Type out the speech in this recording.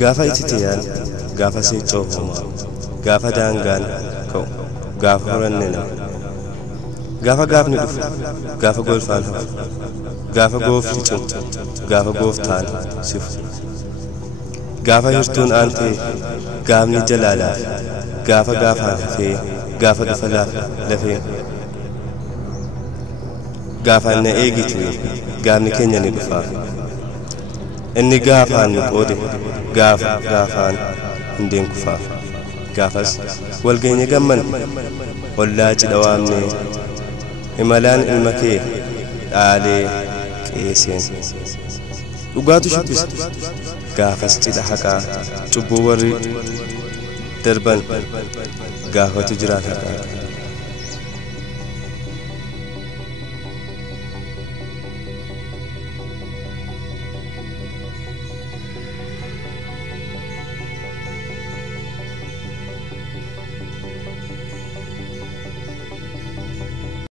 Gaafa ititiyaan gaafa seeccoo uumaa gaafa daangaan ka'u gaafa horannina gaafa gaafni dhufu gaafa golfaan hafu gaafa goofti cimtu gaafa gooftaan sifu gaafa hirtuun aantee gaafni jalaalaaf gaafa gaafaan hafee gaafa dhufa lafee gaafaan na eegitu gaafni keenya ni dhufaaf inni gaafaan nu qoode gaafaan hundeen kufaaf gaafas walgeenye gamman ollaa cidha waamnee imalaan ilma kee dhaalee qeeseen dhugaatu shubbisa gaafas cidha haqaa cubbuu warri darban gaafatu jiraan haqaa